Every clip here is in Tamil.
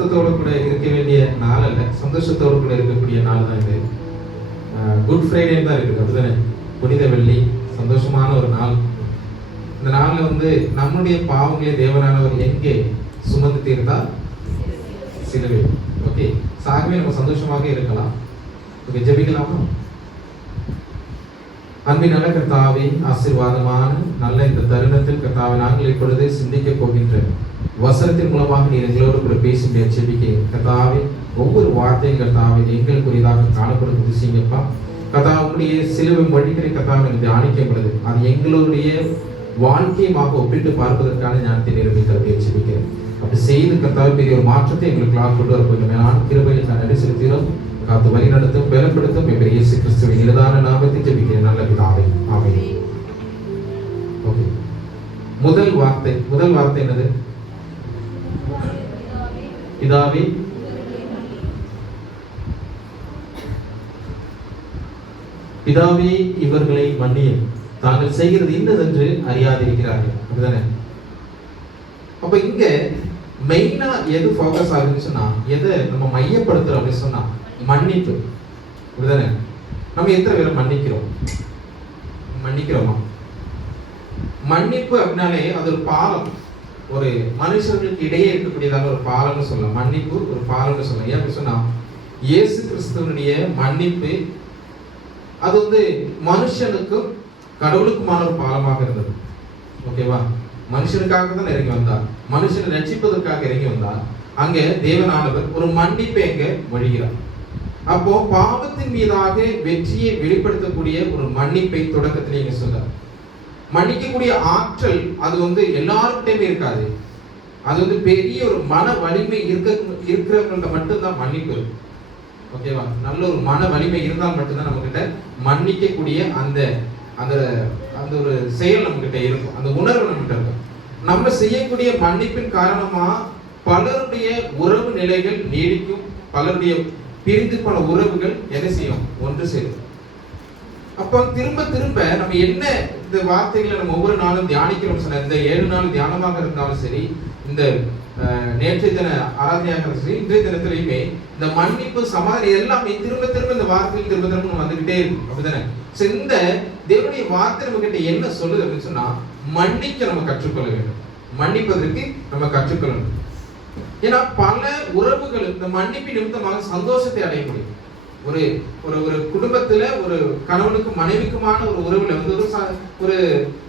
வருத்தத்தோடு கூட இருக்க வேண்டிய நாள் அல்ல, சந்தோஷத்தோடு கூட இருக்கக்கூடிய நாள் தான் இது. குட் ஃப்ரைடே தான் இருக்குது, அப்படிதானே? புனித வெள்ளி, சந்தோஷமான ஒரு நாள். இந்த நாளில் நம்முடைய பாவங்களை தேவனானவர் எங்கே சுமந்து தீர்த்தார்? சிலுவை. ஓகே, சாகவே நம்ம சந்தோஷமாக இருக்கலாம். ஓகே, ஜெபிக்கலாமா? அன்பின் நல்ல கர்த்தாவே, ஆசீர்வாதமான நல்ல இந்த தருணத்தில் கர்த்தாவே, நாங்கள் இப்பொழுது சிந்திக்க போகின்ற வசனத்தின் மூலமாக நீர் எங்களோடு கூட பேசும்படியா ஜெபிக்கிறேன். கர்த்தாவே, ஒவ்வொரு வார்த்தையும் கர்த்தாவே எங்களுக்குரியதாக காணப்படும் விஷயங்கப்பா. கர்த்தாவே, உங்களுடைய சிலுவை வழிகளை கர்த்தாவே தியானிக்கும் பொழுது அது எங்களுடைய வாழ்க்கையமாக ஒப்பிட்டு பார்ப்பதற்கான ஞானத்தை நிரூபிக்கிறதை ஜெபிக்கிறேன். அப்படி செய்து கர்த்தாவே பெரிய ஒரு மாற்றத்தை எங்களுக்கு கொண்டு வரப்போகிறோம். மேலான கிருபையில் நன்றி செலுத்துகிறோம். காத்து வழி நடத்தும், பலப்படுத்தும் எங்கள் இயேசு கிறிஸ்துவின் இலதான நாமத்தை ஜெபிக்கிறேன் நல்ல பிதாவே, ஆமென். ஓகே, முதல் வார்த்தை என்னது? பிதாவே பிதாவே இவர்களை மன்னியும், தாங்கள் செய்கிறது இன்னதென்று அறியாதிருக்கிறார்கள். அப்படிதானே? அப்ப இங்க மெயினா எது ஃபோக்கஸ் ஆகுதுன்னு சொன்னா, எதை நம்ம மையப்படுத்துறோம் அப்படின்னு சொன்னா மன்னிப்பு. அப்படிதானே? நம்ம எத்தனை பேரை மன்னிக்கிறோமா? மன்னிப்பு அப்படின்னாலே அது ஒரு பாலம், ஒரு மனுஷர்களுக்கு இடையே இருக்கக்கூடியதாக ஒரு பாலம்னு சொல்லலாம். மன்னிப்பு ஒரு பாலம்னு சொல்லலாம். ஏன் அப்படி சொன்னா, இயேசு கிறிஸ்துவனுடைய மன்னிப்பு அது மனுஷனுக்கும் கடவுளுக்குமான ஒரு பாலமாக இருந்தது. ஓகேவா? மனுஷனுக்காக தான் இறங்கி வந்தார், மனுஷனை ரட்சிப்பதற்காக இறங்கி வந்தார். அங்க தேவனானவர் ஒரு மன்னிப்பை எங்க வழிகிறார். அப்போ பாவத்தின் மீதாக வெற்றியை வெளிப்படுத்தக்கூடிய ஒரு மன்னிப்பை தொடக்கத்திலே இங்க சொல்றார். மன்னிக்கக்கூடிய ஆற்றல் அது எல்லாருக்கிட்டையுமே இருக்காது. அது பெரிய ஒரு மன வலிமை இருக்கிறவங்கள்ட்ட மட்டும்தான் மன்னிப்பு இருக்கு. ஓகேவா? நல்ல ஒரு மன வலிமை இருந்தால் மட்டும்தான் நம்ம கிட்ட மன்னிக்கக்கூடிய அந்த அந்த ஒரு செயல் நம்ம கிட்ட இருக்கும், அந்த உணர்வு நம்ம கிட்ட இருக்கும். நம்ம செய்யக்கூடிய மன்னிப்பின் காரணமா பலருடைய உறவு நிலைகள் நீடிக்கும், பலருடைய பிரிந்து போன உறவுகள் என்ன செய்யும்? ஒன்று சேரும். அப்போ திரும்ப திரும்ப நம்ம என்ன இந்த வார்த்தைகளை நம்ம ஒவ்வொரு நாளும் தியானிக்கிறோம் சொன்ன, இந்த 7 நாள் தியானமாக இருந்தாலும் சரி, இந்த நேற்றைய தின ஆராதனையாக இருந்தாலும் சரி, இன்றைய தினத்திலையுமே இந்த மன்னிப்பு, சமாதானம் எல்லாமே திரும்ப திரும்ப இந்த வார்த்தைகள் திரும்ப திரும்ப வந்துகிட்டே இருக்கும். அப்படிதானே? இந்த தேவனுடைய வார்த்தை நம்ம கிட்ட என்ன சொல்லுது அப்படின்னு சொன்னா, மன்னிக்க நம்ம கற்றுக்கொள்ள வேண்டும், மன்னிப்பதற்கு நம்ம கற்றுக்கொள்ளணும். ஏன்னா பல உறவுகள் இந்த மன்னிப்பு நிமித்தமாக சந்தோஷத்தை அடைய முடியும். ஒரு ஒரு குடும்பத்துல ஒரு கணவனுக்கு மனைவிக்குமான ஒரு உறவுல ஒரு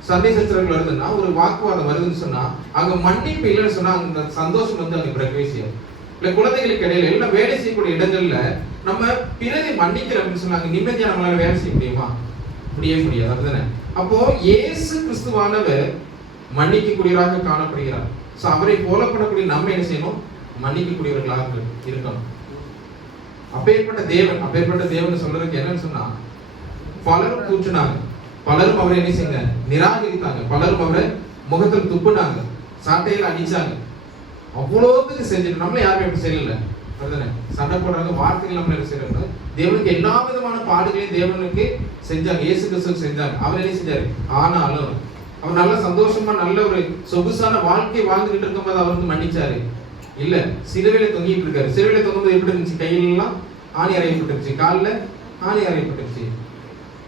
சண்டை சச்சரவுகள் வருதுன்னா, ஒரு வாக்குவாதம் வருதுன்னு சொன்னா, அங்க மன்னிப்பு இல்லைன்னு சொன்னா அந்த சந்தோஷம் அங்க பிறக்கவே செய்யும். இல்ல குழந்தைகளுக்கு இடையில எல்லாம் வேலை செய்யக்கூடிய இடங்கள்ல நம்ம பிறரை மன்னிக்கிறோம் அப்படின்னு சொன்னா அங்க நிம்மதியா நம்மளால வேலை செய்ய முடியுமா? முடியவே முடியாது. அப்படிதானே? அப்போ இயேசு கிறிஸ்துவானவர் மன்னிக்கக்கூடியவராக காணப்படுகிறார். சோ அவரை போலப்படக்கூடிய நம்ம என்ன செய்யணும்? மன்னிக்கக்கூடியவர்களாக இருக்கணும். அப்பேற்பட்ட தேவன் சொல்றதுக்கு என்னன்னு சொன்னா, பலரும் கூற்றினாங்க, பலரும் அவரை என்ன செய்ய நிராகரித்தாங்க, பலரும் அவரை முகத்தில் துப்புனாங்க, சாட்டையில அடிச்சாங்க, அவ்வளோத்துக்கு செஞ்சுட்டு நம்மள யாருமே எப்படி செய்யல. அப்படிதானே? சண்டை போடுறாங்க, வார்த்தைகள் நம்ம என்ன செய்யறாங்க, தேவனுக்கு எல்லா விதமான பாடுகளையும் தேவனுக்கு செஞ்சாங்க, இயேசு கிறிஸ்துவுக்கு செஞ்சாங்க. அவர் என்ன செஞ்சாரு? ஆனாலும் அவர் நல்ல சந்தோஷமா நல்ல ஒரு சொகுசான வாழ்க்கை வாழ்ந்துகிட்டு இருக்கும்போது அவருக்கு மன்னிச்சாரு இல்ல? சிலுவையில தொங்கிட்டு இருக்காரு. சிலுவையில தொங்கும்போது எப்படி இருந்துச்சு? கையிலெல்லாம் ஆணி அறையப்பட்டுருச்சு, காலில் ஆணி அறையப்பட்டுருச்சு,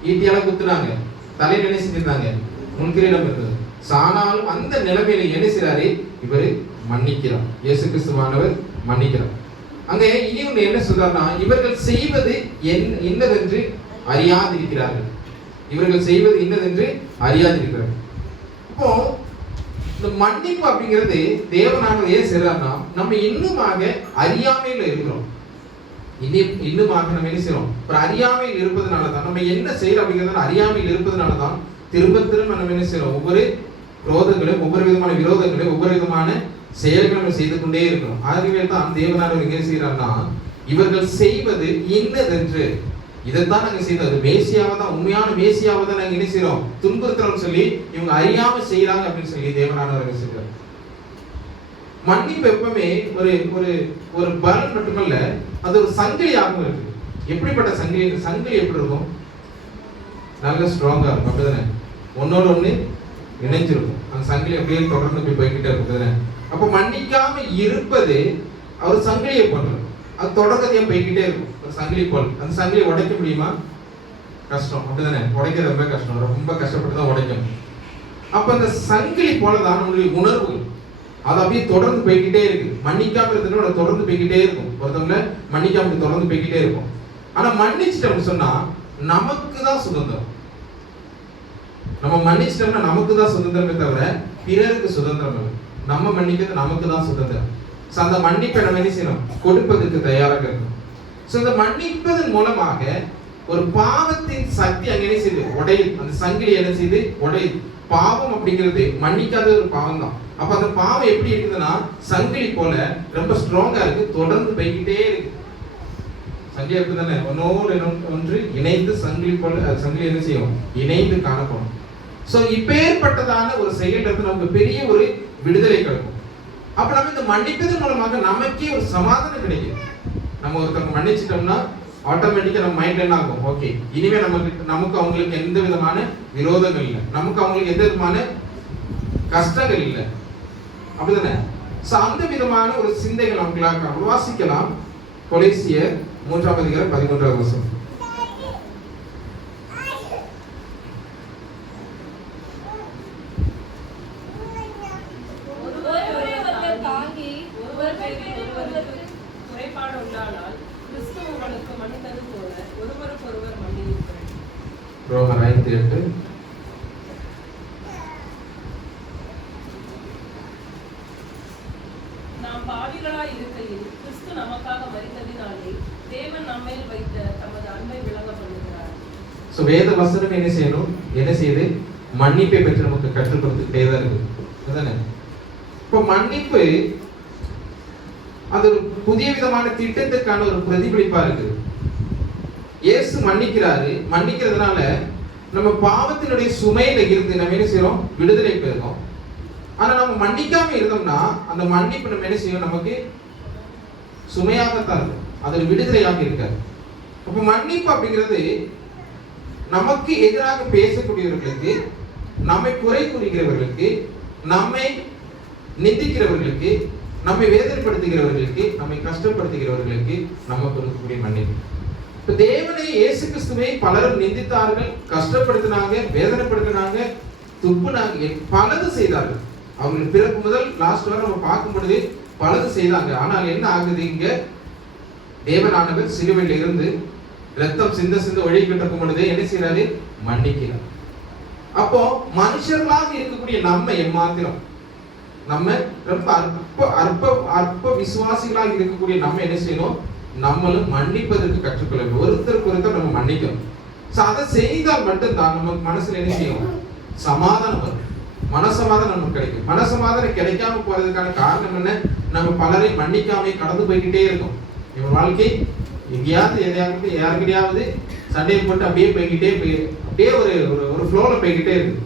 ஈட்டியால குத்துனாங்க, தலையில என்ன செஞ்சிருந்தாங்க? முன்கிரீடம் இருந்தது. ஆனாலும் அந்த நிலைமையில என்ன செய்றாரு? இவரு மன்னிக்கிறார், இயேசு கிறிஸ்துவானவர் மன்னிக்கிறார். அங்க இனி ஒன்று என்ன சொல்றாருன்னா, இவர்கள் செய்வது இன்னதென்று அறியாதிருக்கிறார்கள். இவர்கள் செய்வது இன்னதென்று அறியாதிருக்கிறார்கள். இப்போ இந்த மன்னிப்பு அப்படிங்கிறது தேவனானவர் ஏன் செய்றாருன்னா, நம்ம இன்னுமாக அறியாமையில இருக்கிறோம். இன்னுமாக நம்ம என்ன செய்யறோம்? ஒரு அறியாமையில் இருப்பதனாலதான் நம்ம என்ன செய்யறோம் அப்படிங்கிறது அறியாமையில் இருப்பதனாலதான் திரும்ப திரும்ப நம்ம என்ன செய்யறோம்? ஒவ்வொரு குரோதங்களும், ஒவ்வொரு விதமான விரோதங்களையும், ஒவ்வொரு விதமான செயல்களை நம்ம செய்து கொண்டே இருக்கிறோம். ஆகவே தான் தேவனானவர் என்ன செய்யறாருன்னா, இவர்கள் செய்வது இன்னதென்று, இதைத்தான் நாங்க செய்யறோம், அது மேசியாவை தான், உண்மையான மேசியாவை தான் நாங்க என்ன செய்யறோம்? துன்புறுத்துறோம்னு சொல்லி இவங்க அறியாம செய்யறாங்க அப்படின்னு சொல்லி தேவனானவர் என்ன செய்யறார்? மன்னிப்பு எப்பவுமே ஒரு ஒரு ஒரு பலன் மட்டுமல்ல, அது ஒரு சங்கிலியாகவும் இருக்கு. எப்படிப்பட்ட சங்கிலி? சங்கிலி எப்படி இருக்கும்? நல்ல ஸ்ட்ராங்கா இருக்கும். அப்படிதானே? ஒன்னோட ஒண்ணு இணைஞ்சிருக்கும். அந்த சங்கிலி அப்படியே தொடர்ந்து போய்கிட்டே இருக்கும். அப்ப மன்னிக்காம இருப்பது அவர் சங்கிலியை போடுறார். அது தொடர்கதையா போய்கிட்டே இருக்கும். ஒரு சங்கிலி போல் அந்த சங்கிலியை உடைக்க முடியுமா? கஷ்டம், அப்படிதானே? உடைக்கிறது ரொம்ப கஷ்டம், ரொம்ப கஷ்டப்பட்டு தான் உடைக்கணும். அப்ப அந்த சங்கிலி போலதான் நம்மளுடைய உணர்வுகள், அது அப்படியே தொடர்ந்து போய்கிட்டே இருக்கு. மன்னிக்காம இருந்தோட தொடர்ந்து போய்கிட்டே இருக்கும். ஒருத்தவங்க மன்னிக்காம தொடர்ந்து போய்கிட்டே இருக்கும். ஆனா மன்னிச்சிட்டோம்னு சொன்னா நமக்கு தான் சுதந்திரம். நம்ம மன்னிச்சிட்டோம்னா நமக்கு தான் சுதந்திரமே தவிர பிறருக்கு சுதந்திரம் இல்லை. நம்ம மன்னிக்கிறது நமக்கு தான் சுதந்திரம். அந்த மன்னிப்பை நம்ம என்ன செய்யணும்? கொடுப்பதற்கு தயாராக இருக்கணும். இந்த மன்னிப்பதன் மூலமாக ஒரு பாவத்தின் சக்தி அங்க என்ன செய்யுது? உடையுது. அந்த சங்கிலி என்ன செய்யுது? உடையுது. பாவம் அப்படிங்கிறது மன்னிக்காத ஒரு பாவம் தான். அப்ப அந்த பாவம் எப்படி இருக்குதுன்னா சங்கிலி போல ரொம்ப ஸ்ட்ராங்கா இருக்கு, தொடர்ந்து போய்கிட்டே இருக்கு. சங்கிலி இருக்குதானே, ஒன்னோடு ஒன்று இணைந்து சங்கிலி போல சங்கிலி என்ன செய்யும்? இணைந்து காணப்படும். சோ இப்பேற்பட்டதான ஒரு செயல் இருந்து நமக்கு பெரிய ஒரு விடுதலை கிடைக்கும். அப்ப நம்ம இந்த மன்னிப்பதன் மூலமாக நமக்கே ஒரு சமாதானம் கிடைக்கும். நம்ம ஒருத்தவங்க மன்னிச்சிட்டோம்னா ஆட்டோமேட்டிக்கா நம்ம மைண்ட் என்ன ஆகும்? ஓகே, இனிமே நமக்கு அவங்களுக்கு எந்த விதமான விரோதங்கள் இல்லை, நமக்கு அவங்களுக்கு எந்த விதமான கஷ்டங்கள் இல்லை, அப்படிதானே? அந்த விதமான ஒரு சிந்தைகள் நமக்கு வாசிக்கலாம். கொலோசியர் 3:11. ரோமர் 5:8. நாம் பாவிகளாய் இருக்கையில் கிறிஸ்து நமக்காக மரித்ததினாலே தேவன் நம்மேல் வைத்த தமது அன்பை விளங்க பண்ணுகிறார். சோ வேத வசனம் என்ன செய்யணும்? என்ன செய்யுது? மன்னிப்பை பற்றி நமக்கு கற்றுக் கொடுத்துட்டே தான் இருக்கு, அதுதானே? இப்போ மன்னிப்பு அது ஒரு புதிய விதமான திட்டத்துக்கான ஒரு பிரதிபலிப்பா இருக்கு. இயேசு மன்னிக்கிறாரு. மன்னிக்கிறதுனால நம்ம பாவத்தினுடைய சுமையில இருந்து நம்ம என்ன செய்யறோம்? விடுதலை பெறுறோம். ஆனா நம்ம மன்னிக்காம இருந்தோம்னா அந்த மன்னிப்பு நம்ம என்ன செய்யும்? நமக்கு சுமையாகத்தான் இருக்கும், அது விடுதலையாக இருக்காது. அப்ப மன்னிப்பு அப்படிங்கிறது நமக்கு எதிராக பேசக்கூடியவர்களுக்கு, நம்மை குறை கூறுகிறவர்களுக்கு, நம்மை நிந்திக்கிறவர்களுக்கு, நம்மை வேதனைப்படுத்துகிறவர்களுக்கு, நம்மை கஷ்டப்படுத்துகிறவர்களுக்கு நம்ம கொடுக்கக்கூடிய மன்னிப்பு. இப்ப தேவனை இயேசு கிறிஸ்துவை பலரும் நிந்தித்தார்கள், கஷ்டப்படுத்தினாங்க, வேதனைப்படுத்தினாங்க, துப்புனாங்க, பலது செய்தார்கள். அவங்க பிறப்பு முதல் லாஸ்ட் வரை நம்ம பார்க்கும் பொழுது பலது செய்தாங்க. ஆனால் என்ன ஆகுது? இங்க தேவனானவர் சிலுவையில் இருந்து ரத்தம் சிந்த சிந்த ஒழிக்கிட்டு இருக்கும் பொழுது என்ன செய்யறாரு? மன்னிக்கிறார். அப்போ மனுஷர்களாக இருக்கக்கூடிய நம்ம எம்மாத்திரம், நம்ம ரொம்ப அற்ப விசுவாசிகளாக இருக்கக்கூடிய நம்ம என்ன செய்யணும்? நம்மளும் மன்னிப்பதற்கு கற்றுக்கொள்ள வேண்டும். ஒருத்தருக்கு ஒருத்தர் நம்ம மன்னிக்கணும். அதை செய்தால் மட்டும்தான் நம்ம மனசுல என்ன செய்யும்? சமாதானம் வரும், மனசமாதானம் நமக்கு கிடைக்கும். மனசமாதானம் கிடைக்காம போறதுக்கான காரணம் என்ன? நம்ம பலரை மன்னிக்காம கடந்து போய்கிட்டே இருக்கோம். நம்ம வாழ்க்கை எங்கேயாவது எதையாவது யாருக்கிட்டையாவது சண்டையை போட்டு அப்படியே போய்கிட்டே அப்படியே ஒரு ஃப்ளோல போய்கிட்டே இருக்கு.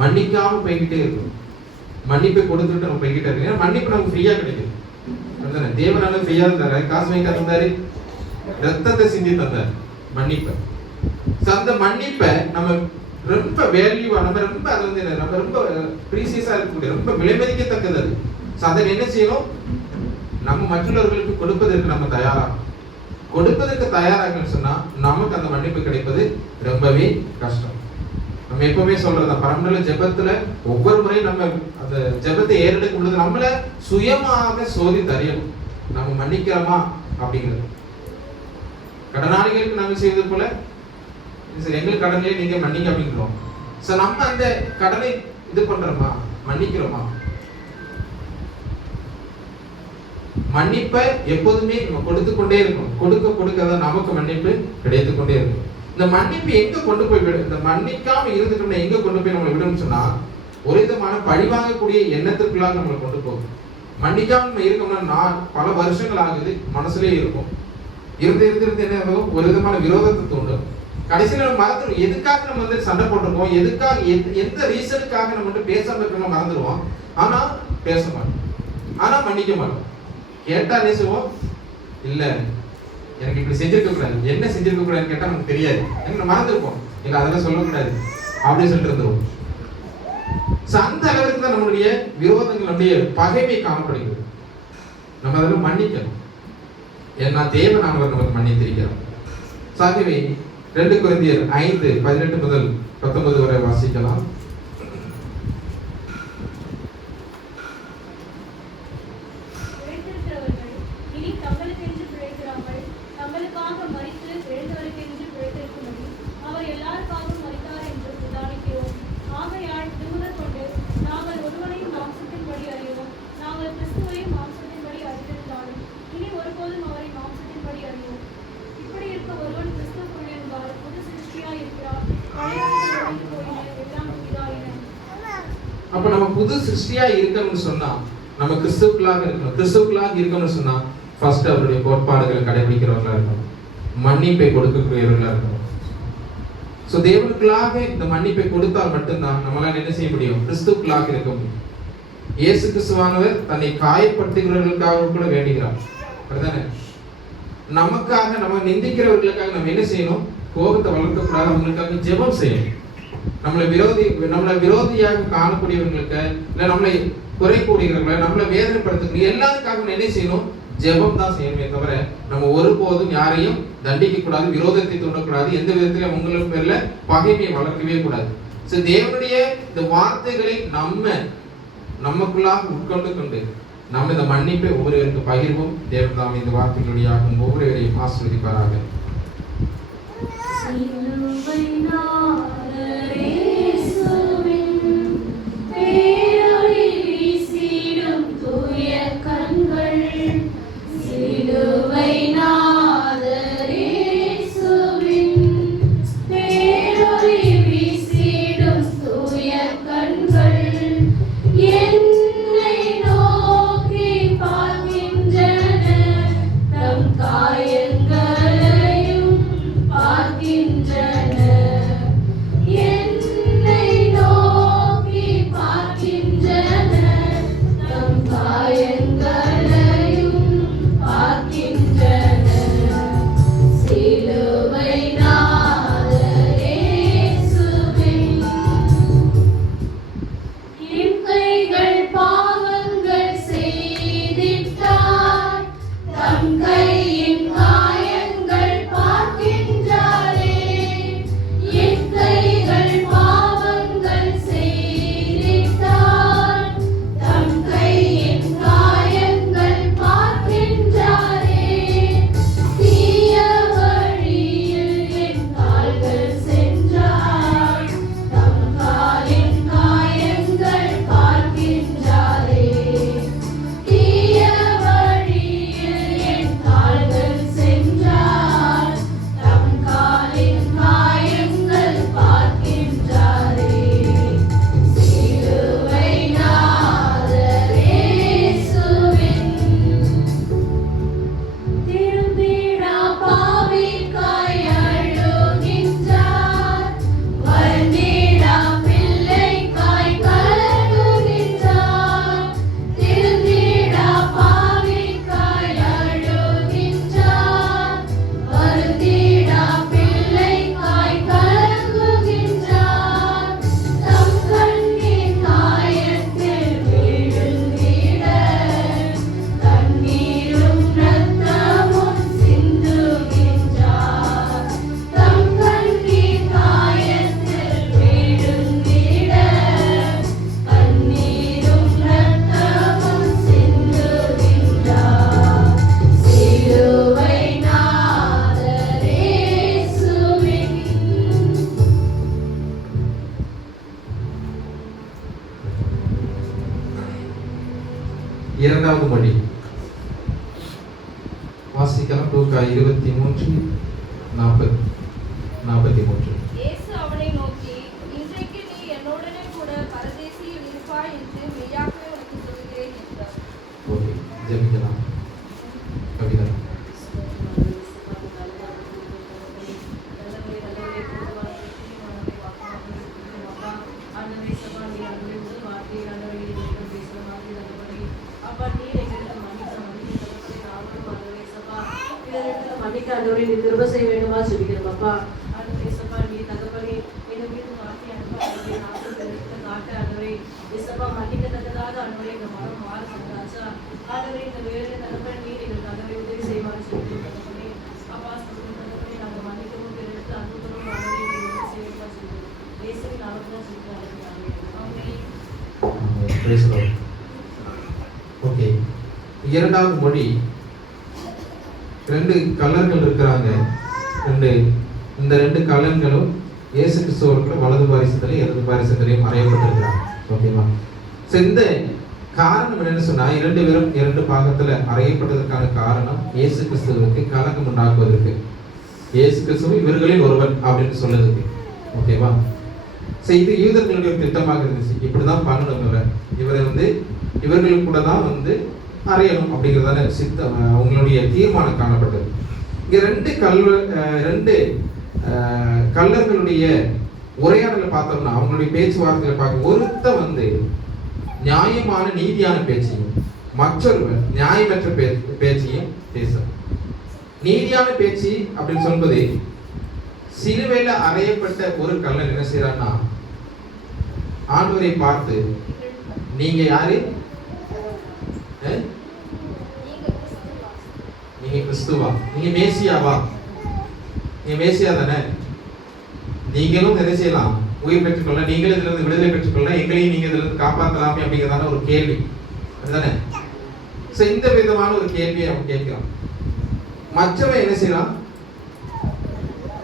மன்னிக்காம போய்கிட்டே இருக்கும். மன்னிப்பை கொடுத்துட்டு நம்ம போய்கிட்டே இருக்கு. ஏன்னா மன்னிப்பு நமக்கு ஃப்ரீயா கிடைக்கும். தேவனால ஃப்ரீயா இருந்தாரு, காசு வாங்கி தந்தாரு, ரத்தத்தை சிந்தி தந்தார் மன்னிப்பை. அந்த மன்னிப்பை நம்ம ரொம்ப வேல்யூவா, நம்ம ரொம்ப அது வந்து நம்ம ரொம்ப ப்ரீசியஸா இருக்கக்கூடிய, ரொம்ப விலைமதிக்கத்தக்கது அது. அதை என்ன செய்யணும்? நம்ம மற்றவர்களுக்கு கொடுப்பதற்கு நம்ம கொடுப்பதற்கு தயாராகன்னு சொன்னா நமக்கு அந்த மன்னிப்பு கிடைப்பது ரொம்பவே கஷ்டம். நம்ம எப்பவுமே சொல்றதுதான், பரமண்டல ஜெபத்துல ஒவ்வொரு முறையும் நம்ம அந்த ஜெபத்தை ஏறெடுக்கும் பொழுது நம்மள சுயமாக சோதித்து அறியணும், நம்ம மன்னிக்கிறோமா அப்படிங்கிறது. கடனாளிகளுக்கு நாங்க செய்வது போல எங்களுக்கு கடனிலே நீங்க மன்னிங்க அப்படிங்கிறோம். நம்ம அந்த கடனை இது பண்றோமா, மன்னிக்கிறோமா? மன்னிப்பை எப்போதுமே நம்ம கொடுத்து கொண்டே இருக்கணும். கொடுக்கதான் நமக்கு மன்னிப்பு கிடைத்து கொண்டே இருக்கும். இந்த மன்னிப்பு எங்க கொண்டு போய் விடும்? இந்த மன்னிக்காம இருந்துட்டோம்னா எங்க கொண்டு போய் நம்மளை விடும்னு சொன்னா ஒரு விதமான பழிவாங்கக்கூடிய எண்ணத்திற்குள்ளாக நம்மளை கொண்டு போகும். மன்னிக்காம நம்ம இருக்கோம்னா பல வருஷங்கள் ஆகுது, மனசுலயே இருக்கும். இருந்து என்ன ஆகும்? ஒரு விதமான விரோதத்தை தூண்டும். கடைசியில நம்ம மறந்துடுவோம் எதுக்காக நம்ம வந்து சண்டை போட்டிருக்கோம், எதுக்காக எந்த ரீசனுக்காக நம்ம வந்து பேசாம இருக்கணும் மறந்துடுவோம். ஆனா பேச மாட்டோம், ஆனா மன்னிக்க மாட்டோம். கேட்டா நேசுவோம், இல்ல எனக்கு இப்படி செஞ்சிருக்க கூடாது, என்ன செஞ்சிருக்க கூடாதுன்னு கேட்டா நமக்கு தெரியாது, எனக்கு மறந்துருப்போம், இல்ல அதெல்லாம் சொல்லக்கூடாது அப்படின்னு சொல்லிட்டு இருந்துருவோம். அந்த அளவுக்கு தான் நம்மளுடைய விரோதங்கள், நம்முடைய பகைமை காணப்படுகிறது. நம்ம அதெல்லாம் மன்னிக்கணும். ஏன்னா தேவனானவர் நமக்கு மன்னித்திருக்கிறார். ஆகவே 2 கொரிந்தியர் 5:18 முதல் 19 வரை வாசிக்கலாம். இனி தங்களுக்கென்று பிழைக்கிறார்கள், தங்களுக்காக மரித்து எழுந்தவருக்கென்று பிழைத்திருக்கும்படி அவர் எல்லாருக்காகவும் மரித்தார் என்று தியானிக்கிறோம். ஆகையால் திருமுதற் கொண்டு நாங்கள் ஒருவனையும் மாம்சத்தின்படி அறியோம், நாங்கள் கிறிஸ்துவையும் மாம்சத்தின்படி அறிந்திருந்தாலும் இனி ஒருபோதும் அவரை மாம்சத்தின்படி அறியோம். இப்படி இருக்க ஒருவன் கிறிஸ்துவுக்குள் இருந்தால் புது சிருஷ்டியாய் இருக்கிறார், பழையவைகள் ஒழிந்து போயின, எல்லாம் புதிதாயின. அப்ப நம்ம புது சிருஷ்டியா இருக்கணும்னு சொன்னா நம்ம கிறிஸ்துவுக்குள்ளாக இருக்கணும். கிறிஸ்துவுக்குள்ளாக இருக்கணும்னு சொன்னா ஃபர்ஸ்ட் அவருடைய கோட்பாடுகளை கடைபிடிக்கிறவர்களா இருக்கணும், மன்னிப்பை கொடுக்கக்கூடியவர்களா இருக்கணும். சோ தேவனுக்குள்ளாக இந்த மன்னிப்பை கொடுத்தால் மட்டும்தான் நம்மளால என்ன செய்ய முடியும்? கிறிஸ்துவுக்குள்ளாக இருக்க முடியும். இயேசு கிறிஸ்துவானவர் தன்னை காயப்படுத்துகிறவர்களுக்காக கூட வேண்டுகிறார். அப்படிதானே? நமக்காக, நம்ம நிந்திக்கிறவர்களுக்காக நம்ம என்ன செய்யணும்? கோபத்தை வளர்க்கக்கூடாது, அவங்களுக்காக ஜெபம் செய்யணும். நம்மளை விரோதியாக காணக்கூடியவங்களுக்கு, இல்ல நம்மளை குறை கூடுகிறவங்களை, நம்மளை வேதனைப்படுத்துகிற எல்லாருக்காக என்ன செய்யணும்? ஜெபம் தான் செய்யணுமே தவிர நம்ம ஒருபோதும் யாரையும் தண்டிக்க கூடாது, விரோதத்தை தூண்டக்கூடாது, எந்த விதத்திலும் உங்களுக்கு பேர்ல பகைமையை வளர்க்கவே கூடாது. தேவனுடைய இந்த வார்த்தைகளை நமக்குள்ளாக உட்கொண்டு கொண்டு நம்ம இந்த மன்னிப்பை ஒவ்வொருவருக்கு பகிர்வோம். தேவன் தாம் இந்த வார்த்தைகளுடையாகும் ஒவ்வொருவரையும் ஆசீர்வதிப்பாராக. இரண்டாவது மொழி வாசிக்கலாம். லூக்கா 23:40-43. இயேசு அவனை நோக்கி, இன்றைக்கு நீ என்னுடனே கூட பரதேசியில் இருப்பாய் என்று மெய்யாகவே உனக்கு சொல்கிறேன் என்றார். ஓகே, ஜெபிக்கலாம். கவிதா. ஆண்டவரே நீ திரும்ப செய்ய வேண்டுமா சொல்லிக்கிறோம் அப்பா. ஆண்டவரே இயேசப்பா நீ தகப்பனே எங்க மீது மாற்றி அனுப்பாதே, நாட்டுக்கு காட்ட ஆண்டவரே இயேசப்பா மன்னிக்கத்தக்கதாக ஆண்டவரே எங்க மனம் மாற சந்தாச்சா ஆண்டவரே இந்த வேலை பேசுகிறோம். ஓகே, இரண்டாவது மொழி, 2 கல்லர்கள் இருக்கிறாங்க. இந்த 2 கல்லன்களும் இயேசு கிறிஸ்துவுக்கு வலது பாரிசத்திலையும் இடது பாரிசத்திலையும் அறையப்பட்டிருக்கிறாங்க. ஓகேவா? இந்த காரணம் என்னன்னு சொன்னா, 2 பேரும் 2 பாகத்துல அறையப்பட்டதற்கான காரணம் இயேசு கிறிஸ்துவுக்கு கலக்கம் உண்டாக்குவதற்கு, இயேசு கிறிஸ்துவ இவர்களில் ஒருவன் அப்படின்னு சொல்லுறதுக்கு. ஓகேவா? இது யூதர்களுடைய திட்டமாக இருந்துச்சு. இப்படிதான் பண்ணணும், இவரை இவர்களுக்கு கூட தான் அறையணும் அப்படிங்கிறதான அவங்களுடைய தீர்மானம் காணப்பட்டது. இங்க 2 கல்லர்களுடைய உரையாடலை பார்த்தோம்னா, அவங்களுடைய பேச்சுவார்த்தைகளை பார்க்க, ஒருத்த நியாயமான நீதியான பேச்சையும் மற்றொருவர் நியாயமற்ற பேச்சையும் பேச. நீதியான பேச்சு அப்படின்னு சொல்வது, சிலுவையில அறையப்பட்ட ஒரு கல்லன் என்ன செய்யறான்னா, ஆண்டவரை பார்த்து, நீங்க யாரு? நீங்க கிறிஸ்துவா? நீங்க மேசியாவா? நீங்க மேசியா தானே? நீங்களும் என்ன செய்யலாம்? உயிர் பெற்றுக்கொள்ள, நீங்களும் இதுல இருந்து விடுதலை பெற்றுக்கொள்ள, எங்களையும் நீங்க இதுல இருந்து காப்பாற்றலாமே அப்படிங்கிறதான ஒரு கேள்வி அதுதானே. இந்த விதமான ஒரு கேள்வியை அவன் கேட்கிறான். மற்றவன் என்ன செய்யலாம்?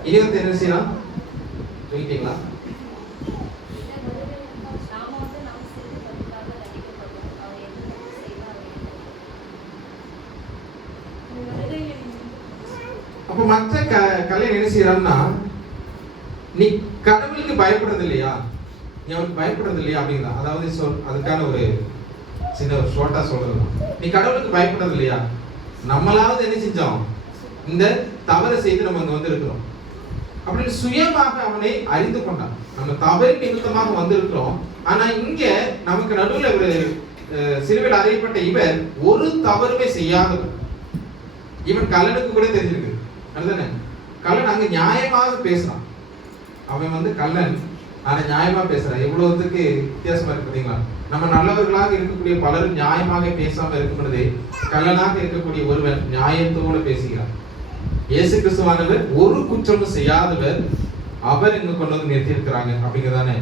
இனிவத்தை என்ன செய்யலாம் சொல்லிட்டீங்களா? அப்ப மற்ற கலை என்ன செய்யறான்னா, நீ கடவுளுக்கு பயப்படுறது இல்லையா, நீ அவனுக்கு பயப்படுறது இல்லையா அப்படிங்கிறா. அதாவது அதுக்கான ஒரு சின்ன ஒரு ஷார்ட்டா சொல்றது, நீ கடவுளுக்கு பயப்படுறது இல்லையா? நம்மளாவது என்ன செஞ்சோம்? இந்த தவறு செய்து நம்ம இங்க இருக்கிறோம் அப்படின்னு சுயமாக அவனை அறிந்து கொண்டான். நம்ம தவறு நிமித்தமாக வந்திருக்கிறோம். ஆனா இங்க நமக்கு நடுவில் ஒரு சிலுவையில் அறையப்பட்ட இவர் ஒரு தவறுமே செய்யாதவர். இவன் கல்லனுக்கு கூட தெரிஞ்சிருக்கு அதுதானே. கல்லன் அங்க நியாயமாக பேசுறான். அவன் கல்லன், ஆனா நியாயமா பேசுறான். எவ்வளவுக்கு வித்தியாசமா இருக்கு பாத்தீங்களா? நம்ம நல்லவர்களாக இருக்கக்கூடிய பலரும் நியாயமாக பேசாம இருக்கும் பொழுது, கல்லனாக இருக்கக்கூடிய ஒருவன் நியாயத்தோடு பேசுகிறார். இயேசு கிறிஸ்துவானவர் ஒரு குற்றமும் செய்யாதவர், அவர் இங்க கொண்டு நிறுத்தி இருக்கிறாங்க அப்படிங்கிறதானே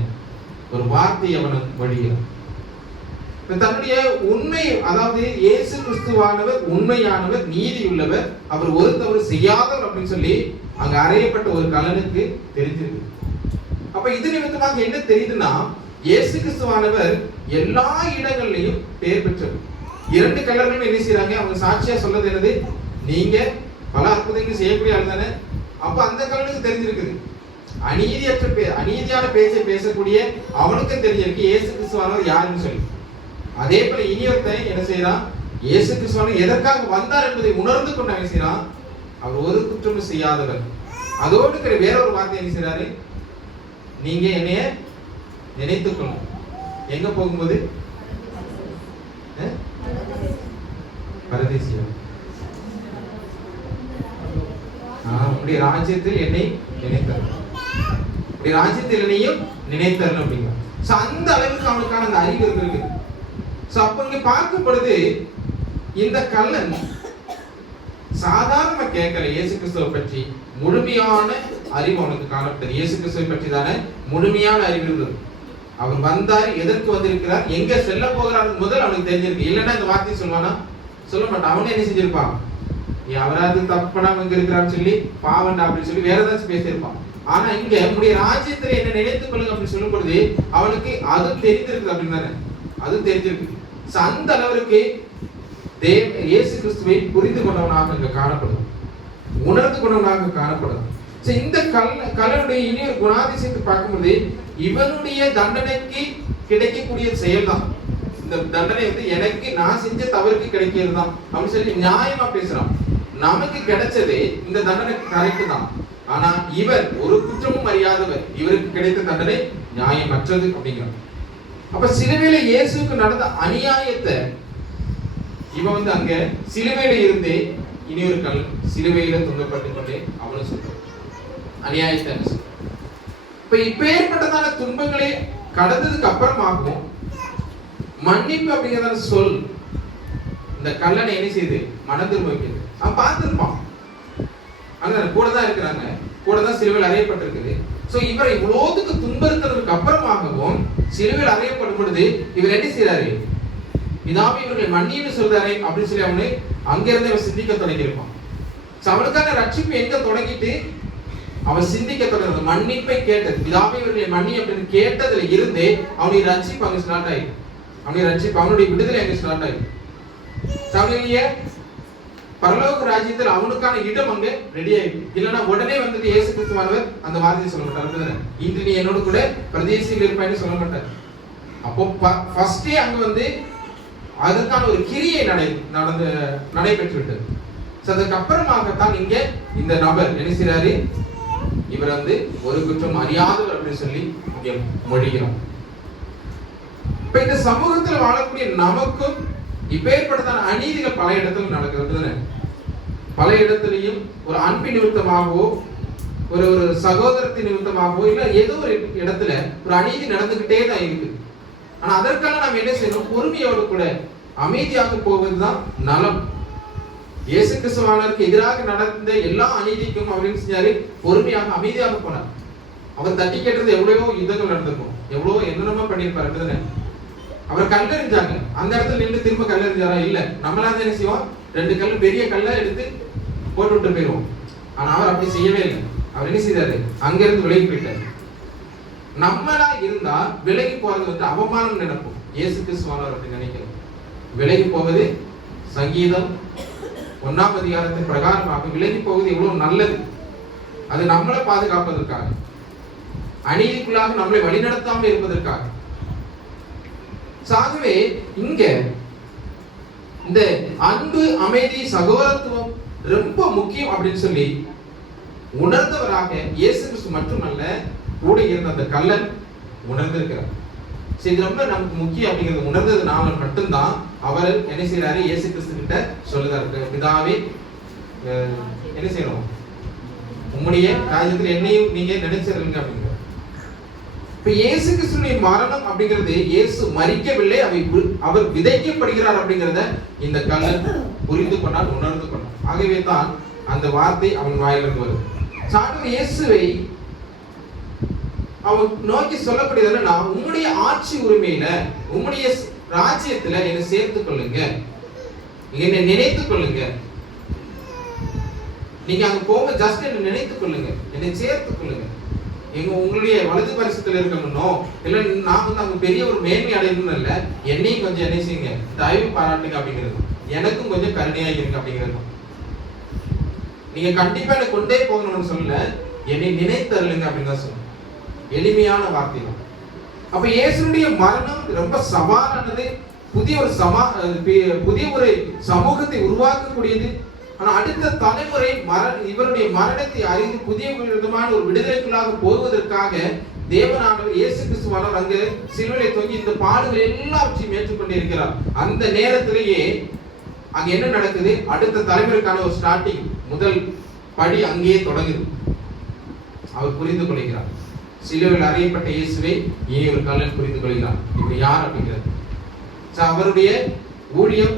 ஒரு வார்த்தை அவன் வழிகிறான். தன்னுடைய உண்மை, அதாவது இயேசு கிறிஸ்துவானவர் உண்மையானவர், நீதி உள்ளவர், அவர் ஒரு தவறு செய்யாதவர் அப்படின்னு சொல்லி அங்க அறையப்பட்ட ஒரு கல்லனுக்கு தெரிஞ்சிருக்கு. அப்ப இது நிமித்தமாக என்ன தெரியுதுன்னா, இயேசு கிறிஸ்துவானவர் எல்லா இடங்கள்லயும் பெயர் பெற்றவர். 2 கல்லர்களும் என்ன செய்யறாங்க? அவங்க சாட்சியா சொல்றது என்னது? நீங்க பல அற்புதங்கள் செய்யக்கூடிய ஆள் தானே. அப்ப அந்த கல்லனுக்கு தெரிஞ்சிருக்குது. அநீதியான பேச்சை பேசக்கூடிய அவனுக்கு தெரிஞ்சிருக்கு இயேசு கிறிஸ்துவானவர் யாருன்னு சொல்லி. அதே போல இனியொருத்தன் என்ன செய்யறான்? இயேசு கிறிஸ்துவானவர் எதற்காக வந்தார் என்பதை உணர்ந்து கொண்டு என்ன செய்யறான்? அவர் ஒரு குற்றமும் செய்யாதவர். அதோடு வேற ஒரு வார்த்தை என்ன செய்யறாரு? நீங்க என்னைய நினைத்துக்கணும். எங்க போகும்போது? பரதேசியம். உங்களுடைய ராஜ்யத்தில் என்னை நினைத்தரணும், உங்களுடைய ராஜ்யத்தில் என்னையும் நினைத்தரணும் அப்படிங்க. அந்த அளவுக்கு அவனுக்கான அந்த அறிவு இருக்கு. அப்ப இங்க பார்க்கும் பொழுது இந்த கல்லன் சாதாரண கேட்கல. இயேசு கிறிஸ்துவை பற்றி முழுமையான அறிவு அவனுக்கு காணப்பட்டது. இயேசு கிறிஸ்துவை பற்றி தானே முழுமையான அறிவு இருந்தது. அவர் வந்தார், எதற்கு வந்திருக்கிறார், எங்க செல்ல போகிறார் முதல் அவனுக்கு தெரிஞ்சிருக்கு. இல்லைன்னா இந்த வார்த்தையை சொல்லுவானா? சொல்ல மாட்டான். அவனே என்ன செஞ்சிருப்பான்? அவராது தப்புனாம இங்க இருக்கிறான்னு சொல்லி பாவண்டா அப்படின்னு சொல்லி வேற ஏதாச்சும் பேசியிருப்பான். ஆனா இங்க உங்களுடைய ராஜ்யத்துல என்ன நினைத்துக் கொள்ளுங்க அப்படின்னு சொல்லும் பொழுது அவனுக்கு அது தெரிஞ்சிருக்கு அப்படின்னு தானே, அது தெரிஞ்சிருக்கு. அந்த அளவிற்கு இயேசு கிறிஸ்துவை புரிந்து கொண்டவனாக இங்க காணப்படும், உணர்ந்து கொண்டவனாக காணப்படும். இந்த கல்லனுடைய இனியொரு குணாதிசயத்தை பார்க்கும்போது இவனுடைய தண்டனைக்கு கிடைக்கக்கூடிய செயல் தான் இந்த தண்டனை. எனக்கு நான் செஞ்ச தவறுக்கு கிடைக்கிறது தான் அப்படின்னு சொல்லி நியாயமா பேசுறான். நமக்கு கிடைச்சது இந்த தண்டனை கரெக்ட் தான். ஆனா இவர் ஒரு குற்றமும் அறியாதவர், இவருக்கு கிடைத்த தண்டனை நியாயமற்றது அப்படிங்கிறார். அப்ப சிலுவையில இயேசுக்கு நடந்த அநியாயத்தை இவன் அங்க சிலுவையில இருந்தே இனியொரு கல் சிலுவையில தொங்கப்பட்டு கொண்டே அவனும் சொல்றான் அநியாயத்தை. இப்ப இப்பேற்பட்டதான துன்பங்களே கடந்ததுக்கு அப்புறமாகவும் மன்னிப்பு அப்படிங்கிறதான சொல் இந்த கல்லனை என்ன செய்யுது? மனதில் வைக்கிறது. அவன் பார்த்திருப்பான், அங்க கூட தான் இருக்கிறாங்க, கூட தான் சிலுவையில் அறையப்பட்டிருக்குது. சோ இவரை இவ்வளவுக்கு துன்புறுத்துறதுக்கு அப்புறமாகவும் சிலுவையில் அறையப்படும் பொழுது இவர் என்ன செய்யறாரு? பிதாவே இவர்களை மன்னின்னு சொல்றாரு அப்படின்னு சொல்லி அவனு அங்கிருந்து அவன் சிந்திக்க தொடங்கியிருப்பான். அவனுக்கான ரட்சிப்பு எங்க தொடங்கிட்டு அவன் சிந்திக்க தொடங்குறது மன்னிப்பை கேட்டது. பிதாவே இவர்களை மன்னி அப்படின்னு கேட்டதுல இருந்தே அவனுடைய ரட்சிப்பு அங்க ஸ்டார்ட் ஆயிடும். அவனுடைய ரட்சிப்பு, அவனுடைய விடுதலை அங்க ஸ்டார்ட் ஆயிடும். அவனுடைய பரலோக ராஜ்யத்தில் அவனுக்கான இடம் அங்க ரெடி ஆயிடும். இல்லைன்னா உடனே வந்துட்டு இயேசு கிறிஸ்துவானவர் அந்த வார்த்தையை சொல்ல மாட்டார். இன்று நீ என்னோட கூட பிரதேசியில் இருப்பான்னு சொல்ல மாட்டார். அப்போ ஃபர்ஸ்டே அங்க வந்து அதற்கான ஒரு கிரியை நடைபெற்று விட்டது. அதுக்கு அப்புறமாகத்தான் இங்க இந்த நபர் என்ன செய்றாரு? இவர் வந்து ஒரு குற்றம் அறியாதவர் அப்படின்னு சொல்லி இங்க மொழிகிறோம். இப்ப இந்த சமூகத்தில் வாழக்கூடிய நமக்கும் இப்பேற்பட்டதான அநீதிகள் பல இடத்துல நடக்கிறது. பல இடத்துலையும் ஒரு அன்பின் நிமித்தமாகவோ ஒரு சகோதரத்தின் நிமித்தமாகவோ இல்ல ஏதோ ஒரு இடத்துல ஒரு அநீதி நடந்துகிட்டே தான் இருக்கு. ஆனா அதற்காக நாம் என்ன செய்யணும்? பொறுமையோடு கூட அமைதியாக போவதுதான் நலம். இயேசு கிறிஸ்துவானவருக்கு எதிராக நடந்த எல்லா அநீதிக்கும் அவர் என்ன செஞ்சாரு? பொறுமையாக அமைதியாக போனார். அவர் தட்டி கேட்டது எவ்வளவோ யுத்தங்கள் நடந்திருக்கும், எவ்வளவோ என்னென்னமோ பண்ணியிருப்பாரு. அவர் கல்லெறிஞ்சாங்க, அந்த இடத்துல நின்று திரும்ப கல்லெறிஞ்சாரா? இல்ல. நம்மளால என்ன செய்வோம்? 2 கல் பெரிய கல்லை எடுத்து போட்டு விட்டு போயிடுவோம். ஆனா அவர் அப்படி செய்யவே இல்லை. அவர் என்ன செய்தாரு? அங்கிருந்து விலகி போயிட்டாரு. நம்மளா இருந்தா விலகி போறது வந்து அவமானம் நினைப்போம். இயேசு கிறிஸ்துவானவர் அப்படி நினைக்கிறோம். விலகி போவது சங்கீதம் 1ஆம் அதிகாரத்தின் பிரகாரமாக விலகி போவது எவ்வளவு நல்லது. அது நம்மளை பாதுகாப்பதற்காக, அநீதிக்குள்ளாக நம்மளை வழிநடத்தாமல் இருப்பதற்காக. ஆகவே இங்க இந்த அன்பு, அமைதி, சகோதரத்துவம் ரொம்ப முக்கியம் அப்படின்னு சொல்லி உணர்ந்தவராக இயேசு கிறிஸ்து மட்டுமல்ல, கூட இருந்த அந்த கள்ளன் உணர்ந்திருக்கிறார். இது ரொம்ப நமக்கு முக்கியம் அப்படிங்கிறது உணர்ந்ததுனால மட்டும்தான் அவர் என்ன செய்யறாரு? இயேசு கிறிஸ்து கிட்ட சொல்லுறாரு, பிதாவே என்ன செய்யணும்? உம்முடைய ராஜ்யத்தில் என்னையும் நீங்க நினைச்சிருங்க அப்படிங்கிற. இப்ப இயேசு கிறிஸ்துவின் மரணம் அப்படிங்கிறது இயேசு மரிக்கவில்லை, அவர் விதைக்கப்படுகிறார் அப்படிங்கிறத இந்த கள்ளன் புரிந்து கொண்டால், உணர்ந்து கொண்டார். ஆகவே தான் அந்த வார்த்தை அவன் வாயிலிருந்து வருது. சான்று இயேசுவை அவன் நோக்கி சொல்லக்கூடியது, நான் உம்முடைய ஆட்சி உரிமையில, உம்முடைய ராஜ்யத்துல என்னை சேர்த்துக் கொள்ளுங்க, என்னை நினைத்துக் கொள்ளுங்க. நீங்க அங்க போங்க, ஜஸ்ட் என்னை நினைத்துக் கொள்ளுங்க, என்னை சேர்த்துக் கொள்ளுங்க. எங்க உங்களுடைய வலது பரிசத்துல இருக்கணும், இல்ல நான் வந்து அங்க பெரிய ஒரு மேன்மை அடையணும்னு இல்ல, என்னையும் கொஞ்சம் என்ன செய்யுங்க, தயவு பாராட்டுங்க அப்படிங்கிறது, எனக்கும் கொஞ்சம் கருணையா இருக்கு அப்படிங்கிறது. நீங்க கண்டிப்பா என்னை கொண்டே போகணும்னு சொல்லல, என்னை நினைத்தருளுங்க அப்படின்னு தான் சொல்லுங்க. எளிமையான வார்த்தை தான். அப்ப இயேசுடைய மரணம் ரொம்ப சவாலானது, புதிய ஒரு சமூகத்தை உருவாக்கக்கூடியது. ஆனா அடுத்த தலைமுறை இவருடைய மரணத்தை அறிந்து புதிய விதமான ஒரு விடுதலைக்குள்ளாக போவதற்காக தேவனானவர் இயேசு கிறிஸ்துவானவர் அங்கு சிலுவையிலே தொங்கி இந்த பாடுகள் எல்லாவற்றையும் ஏற்றுக்கொண்டிருக்கிறார். அந்த நேரத்திலேயே அங்க என்ன நடக்குது? அடுத்த தலைமுறைக்கான ஒரு ஸ்டார்டிங், முதல் படி அங்கேயே தொடங்குது. அவர் புரிந்து கொள்கிறார், சிலுவையில் அறையப்பட்ட இயேசுவை இனி ஒரு கள்ளன் புரிந்து கொள்கிறார். இப்ப யார் அப்படிங்கிறது. அவருடைய ஊழியம்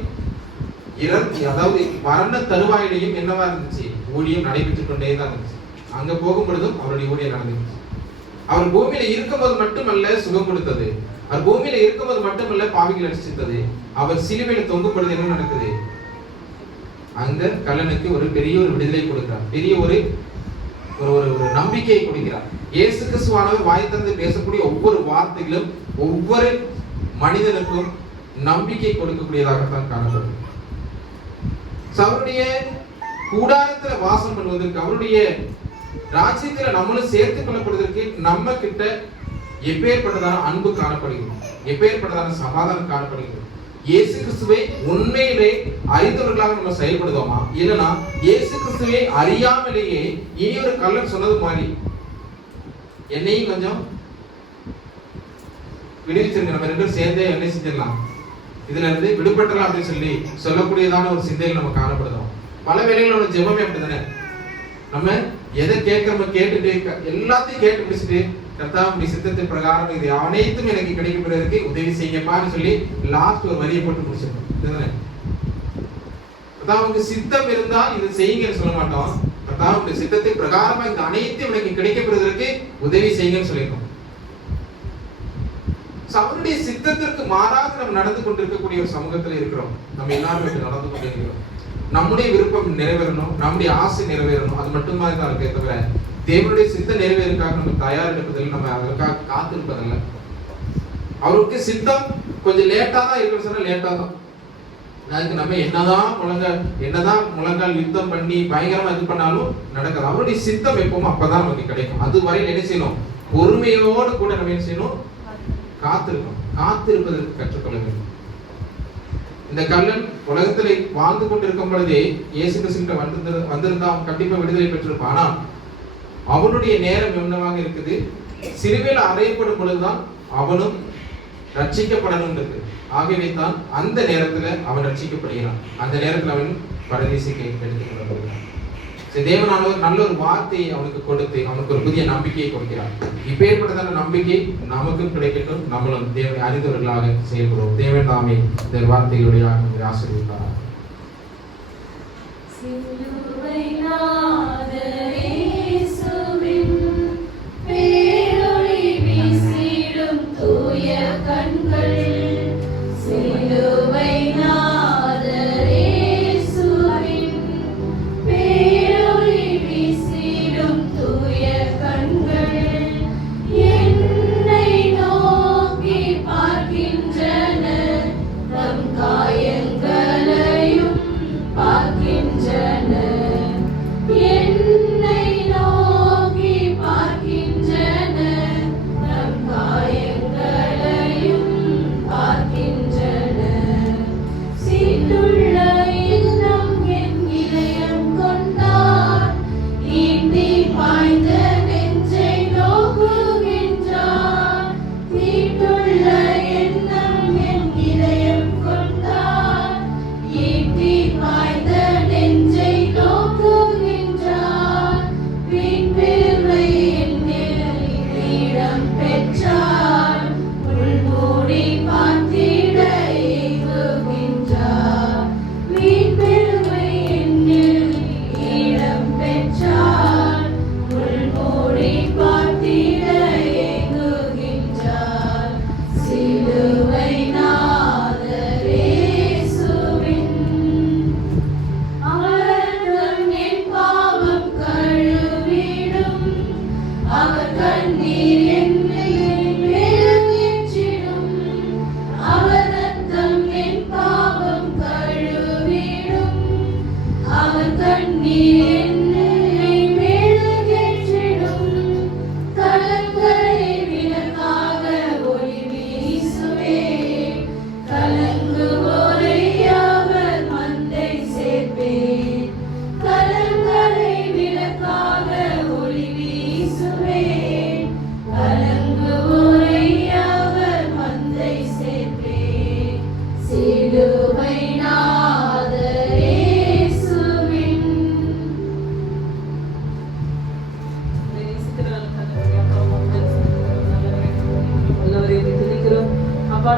அதாவது மரண தருவாயிலையும் என்னவா இருந்துச்சு? ஊழியம் நடைபெற்றுக் கொண்டே தான் இருந்துச்சு. அங்க போகும் பொழுதும் அவருடைய ஊழியம் நடந்துச்சு. அவர் பூமியில இருக்கும்போது மட்டுமல்ல சுகம் கொடுத்தது, அவர் பூமியில இருக்கும்போது மட்டுமல்ல பாவிகள் ரட்சித்தது. அவர் சிலுவையில தொங்கும் பொழுது என்ன நடக்குது? அந்த கள்ளனுக்கு ஒரு பெரிய ஒரு விடுதலை கொடுக்கிறார், பெரிய ஒரு ஒரு நம்பிக்கையை கொடுக்கிறார். இயேசு கிறிஸ்துவானவர் வாய் திறந்து பேசக்கூடிய ஒவ்வொரு வார்த்தைகளும் ஒவ்வொரு மனிதனுக்கும் நம்பிக்கை கொடுக்கக்கூடியதாகத்தான் காணப்படும். அவருடைய கூடாரத்துல வாசம் பண்ணுவதற்கு, அவருடைய ராஜ்யத்துல நம்மளும் சேர்த்துக் கொள்ளப்படுவதற்கு நம்ம கிட்ட எப்பேற்பட்டதான அன்பு காணப்படுகிறது, எப்பேற்பட்டதான சமாதானம் காணப்படுகிறது. இயேசு கிறிஸ்துவை உண்மையிலே அறிந்தவர்களாக நம்ம செயல்படுவோமா? இல்லைன்னா இயேசு கிறிஸ்துவை அறியாமலேயே இனி ஒரு கள்ளன் சொன்னது மாதிரி என்னையும் கொஞ்சம் விடுவிச்சிருங்க, நம்ம 2 பேரும் சேர்ந்தே என்ன செஞ்சிடலாம், இதுல இருந்து விடுபட்டலாம் அப்படின்னு சொல்லி சொல்லக்கூடியதான ஒரு சிந்தையில் நம்ம காணப்படுறோம். பல வேளைகளோட ஜெபமே அப்படித்தானே. நம்ம எதை கேட்கிறோமோ கேட்டுட்டு எல்லாத்தையும் கேட்டு முடிச்சுட்டு, கர்த்தாவுடைய சித்தத்தின் பிரகாரம் இது அனைத்தும் எனக்கு கிடைக்கப்படுவதற்கு உதவி செய்யப்பான்னு சொல்லி லாஸ்ட் ஒரு வரியை போட்டு முடிச்சிருக்கோம். அதான் அவங்க சித்தம் இருந்தால் இது செய்யுங்கன்னு சொல்ல மாட்டோம். கர்த்தாவுடைய சித்தத்தை பிரகாரமா இந்த அனைத்தையும் உனக்கு கிடைக்கப்படுவதற்கு உதவி செய்யுங்கன்னு சொல்லியிருக்கோம். அவருடைய சித்தத்திற்கு மாறாக நம்ம நடந்து கொண்டிருக்கக்கூடிய ஒரு சமூகத்தில் இருக்கிறோம். நம்ம எல்லாரும் நடந்து கொண்டிருக்கிறோம். நம்முடைய விருப்பம் நிறைவேறணும், நம்முடைய ஆசை நிறைவேறணும், அது மட்டுமா தான் இருக்கே தவிர தேவனுடைய சித்தம் நிறைவேறுக்காக நம்ம தயார் எடுப்பதில் நம்ம அதற்காக காத்திருப்பதில்லை. அவருக்கு சித்தம் கொஞ்சம் லேட்டா தான் இருக்குன்னு சொன்னா லேட்டா தான். அதுக்கு நம்ம என்னதான் முழங்கால் யுத்தம் பண்ணி பயங்கரமா இது பண்ணாலும் நடக்காது. அவருடைய சித்தம் எப்பவும் அப்பதான் நமக்கு கிடைக்கும். அது வரையில் என்ன செய்யணும்? பொறுமையோடு கூட நம்ம என்ன செய்யணும்? காத்திருக்கணும். காத்திருப்பதற்கு கற்றுக்கொள்ள வேண்டும். இந்த கள்ளன் உலகத்தில் வாழ்ந்து கொண்டிருக்கும் பொழுதே இயேசு கிறிஸ்து வந்திருந்தா அவன் கண்டிப்பா விடுதலை பெற்றிருப்பான். ஆனால் அவனுடைய நேரம் என்னவாக இருக்குது? சிலுவையில் அறையப்படும் பொழுதுதான் அவனும் ரட்சிக்கப்படணும் இருக்கு. ஆகவே தான் அந்த நேரத்துல அவன் ரட்சிக்கப்படுகிறான். அந்த நேரத்துல அவன் பரதேசிக்கு எடுத்துக்கொள்ளப்படுகிறான். தேவனானவர் நல்ல ஒரு வார்த்தையை அவனுக்கு கொடுத்து அவனுக்கு ஒரு புதிய நம்பிக்கையை கொடுக்கிறார். இப்பேற்பட்டதான நம்பிக்கை நமக்கும் கிடைக்கட்டும். நம்மளும் தேவனை அறிந்தவர்களாக செயல்படுவோம். தேவன் தாமே இந்த வார்த்தைகளுடைய ஆசீர்வதிப்பார்.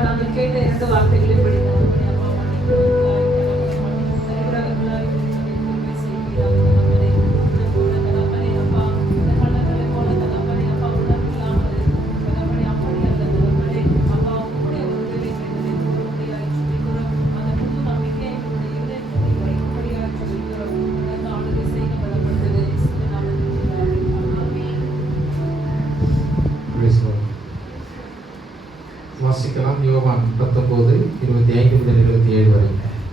நாங்கள் கேட்ட இரண்டு வார்த்தைகளையும் படித்தார். வாசிக்கலாம். யோவான் 19:25 முதல் 27 வரை.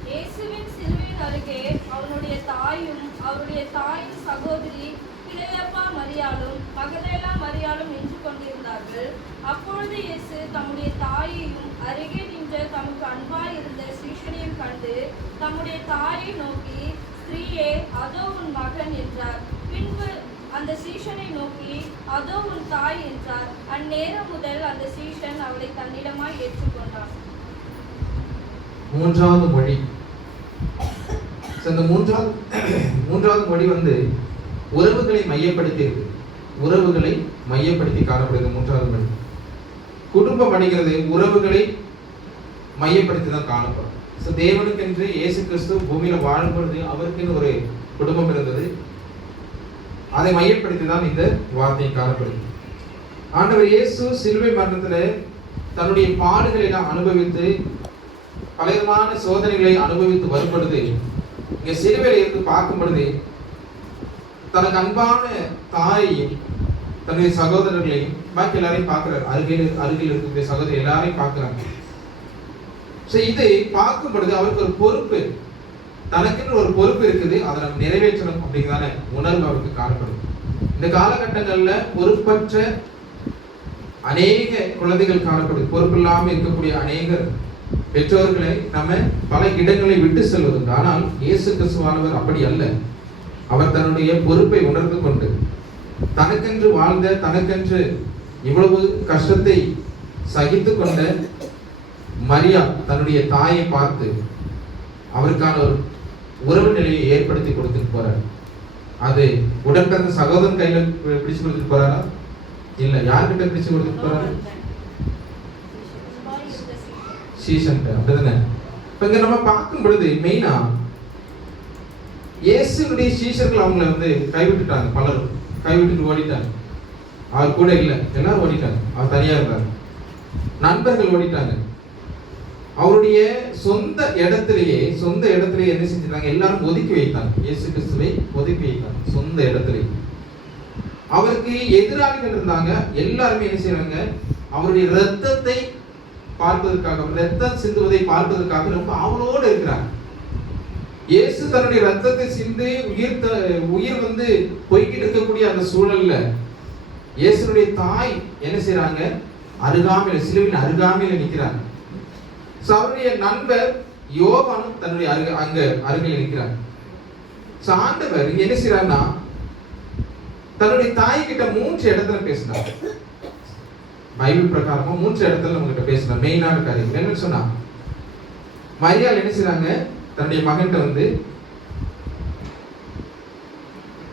இயேசுவின் சிலுவையின் அருகே அவனுடைய தாயும் அவருடைய தாயின் சகோதரி கிளையப்பா மரியாளும் மகதலேனா மரியாளும் நின்று கொண்டிருந்தார்கள். அப்பொழுது இயேசு தம்முடைய தாயையும் அருகே நின்ற தமக்கு அன்பாய் இருந்த சீஷனையும் கண்டு தம்முடைய தாயை நோக்கி, ஸ்திரீயே, அதோ உன் மகன் என்றார். பின்பு அந்த சீஷனை நோக்கி, அதோ உன் தாய் என்றார். அந்நேரம் முதல் அந்த சீஷன் அவளை தன்னிடமாய் ஏற்றுக்கொண்டான். மூன்றாவது மொழி. இந்த மூன்றாவது மொழி உறவுகளை மையப்படுத்தி இருக்கு. உறவுகளை மையப்படுத்தி காணப்படுகிறது மூன்றாவது மொழி. குடும்பம் அடைகிறது உறவுகளை மையப்படுத்தி தான் காணப்படும். தேவனுக்கென்று இயேசு கிறிஸ்து பூமியில வாழும் பொழுது அவருக்குன்னு ஒரு குடும்பம் இருந்தது. அதை மையப்படுத்தி தான் இந்த வார்த்தை காணப்படுது. ஆண்டவர் இயேசு சிலுவை மரணத்துல தன்னுடைய பாடுகளை நாம் அனுபவித்து பலவிதமான சோதனைகளை அனுபவித்து வரும் பொழுது, இங்க சிலுவையில இருந்து பார்க்கும் பொழுது தனக்கு அன்பான தாயையும் தன்னுடைய சகோதரர்களையும் பாக்கி எல்லாரையும் பார்க்கிறார். அருகில் இருக்கக்கூடிய சகோதரி எல்லாரையும் பார்க்கிறாங்க. இதை பார்க்கும் பொழுது அவருக்கு ஒரு பொறுப்பு, தனக்குன்னு ஒரு பொறுப்பு இருக்குது, அதை நம்ம நிறைவேற்றணும் அப்படிங்கிறதான உணர்வு அவருக்கு காணப்படும். இந்த காலகட்டங்கள்ல பொறுப்பற்ற அநேக குழந்தைகள் காணப்படுது. பொறுப்பு இல்லாமல் இருக்கக்கூடிய அநேக பெற்றோர்களை நம்ம பல இடங்களை விட்டு செல்வதுண்டு. ஆனால் இயேசு கிறிஸ்துவானவர் அப்படி அல்ல. அவர் தன்னுடைய பொறுப்பை உணர்ந்து கொண்டு தனக்கென்று வாழ்ந்த, தனக்கென்று இவ்வளவு கஷ்டத்தை சகித்து கொண்ட மரியா தன்னுடைய தாயை பார்த்து அவருக்கான ஒரு உறவு நிலையை ஏற்படுத்தி கொடுத்துட்டு போறார். அது உடன்பிறந்த சகோதரன் கையில பிடிச்சு கொடுத்துட்டு போறாரா? இல்ல, யார்கிட்ட பிடிச்சு கொடுத்துட்டு போறாரு? சீசன். அப்படிதானே? இப்ப இங்க நம்ம பார்க்கும் பொழுது மெயினா இயேசுனுடைய சீஷர்கள் அவங்களை வந்து கைவிட்டுட்டாங்க. பலரும் கைவிட்டு ஓடிட்டாங்க. அவர் கூட இல்லை, எல்லாரும் ஓடிட்டாங்க. அவர் தனியா இருந்தார். நண்பர்கள் ஓடிட்டாங்க. அவருடைய சொந்த இடத்திலேயே என்ன செஞ்சிருந்தாங்க? எல்லாரும் ஒதுக்கி வைத்தாங்க. இயேசு கிறிஸ்துவை ஒதுக்கி வைத்தாங்க சொந்த இடத்திலேயே. அவருக்கு எதிராளிகள் இருந்தாங்க. எல்லாருமே என்ன செய்வாங்க? அவருடைய ரத்தத்தை பார்ப்பதற்காக, ரத்தம் சிந்துவதை பார்ப்பதற்காக ரொம்ப ஆவலோடு இருக்கிறாங்க. இயேசு தன்னுடைய ரத்தத்தை சிந்து உயிர் வந்து போய்கிட்டு இருக்கக்கூடிய அந்த சூழல்ல இயேசுனுடைய தாய் என்ன செய்யறாங்க? அருகாமையில், சிலுவையின் அருகாமையில் நிற்கிறாங்க. அவருடைய நண்பர் யோவானும் தன்னுடைய அருகில் நிற்கிறார். ஆண்டவர் என்ன செய்யறாருன்னா தன்னுடைய தாய் கிட்ட 3 இடத்துல பேசினார். பைபிள் பிரகாரமா 3 இடத்துல நம்ம கிட்ட பேசினார். மெயினான காரியம் என்ன சொன்னா, மரியாள் என்ன செய்றாங்க? தன்னுடைய மகன்கிட்ட வந்து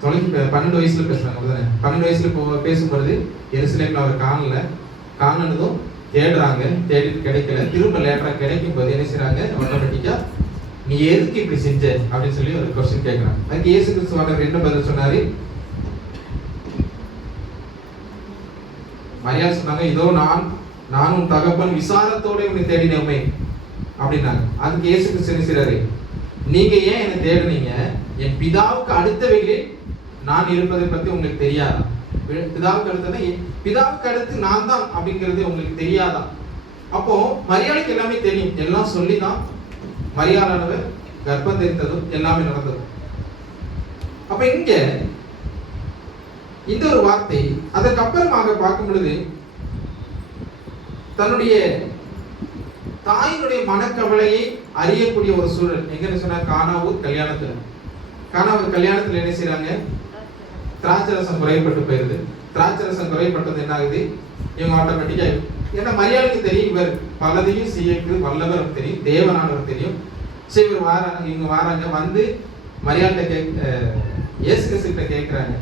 12 வயசுல பேசுறாங்க. 12 வயசுல பேசும்பொழுது எருசலேம்ல அவர் காணனதும் தேடுறாங்க. தேடிட்டு கிடைக்கல. திரும்ப லேட்டரா கிடைக்கும் போது என்ன செய்றாங்க? ஆட்டோமேட்டிக்கா நீ எதுக்கு இப்படி செஞ்ச அப்படின்னு சொல்லி ஒரு क्वेश्चन கேக்குறாங்க. அதுக்கு இயேசு கிறிஸ்துவானவர் என்ன பதில் சொன்னாரு? மரியாள் சொன்னாங்க, இதோ நான் உன் தகப்பன் விசாரத்தோட உன்னை தேடினோமே அப்படின்னாங்க. அதுக்கு இயேசு கிறிஸ்து என்ன செய்றாரு? நீங்க ஏன் என்ன தேடுனீங்க? என் பிதாவுக்கு அடுத்தவைகளில் நான் இருப்பதை பத்தி உங்களுக்கு தெரியாதா? பிதாவுக்கு அடுத்து நான் தான் அப்படிங்கிறது உங்களுக்கு தெரியாதா? அப்போ மரியாளுக்கு எல்லாமே தெரியும். எல்லாம் சொல்லிதான் மரியாளானவர் கர்ப்பம் தெரிந்ததும் எல்லாமே நடந்ததும். அப்ப இங்க இந்த ஒரு வார்த்தை அதற்கப்புறமாக பார்க்கும் பொழுது தன்னுடைய தாயினுடைய மனக்கவலையை அறியக்கூடிய ஒரு சூழல் எங்கன்னு சொன்னா கானாவூர் கல்யாணத்துல என்ன செய்யறாங்க? திராட்சரசம் குறைப்பட்டு போயிருது. திராட்சரசம் குறைப்பட்டது என்ன ஆகுது? இவங்க ஆட்டோமேட்டிக்கா, ஏன்னா மரியாளுக்கு தெரியும் இவர் பலதையும் செய்யக்கு வல்லவர் தெரியும், தேவனானவர் தெரியும். சரி, இவங்க வாராங்க. வந்து மரியாள்கிட்ட இயேசு கிறிஸ்துகிட்ட கேட்கிறாங்க,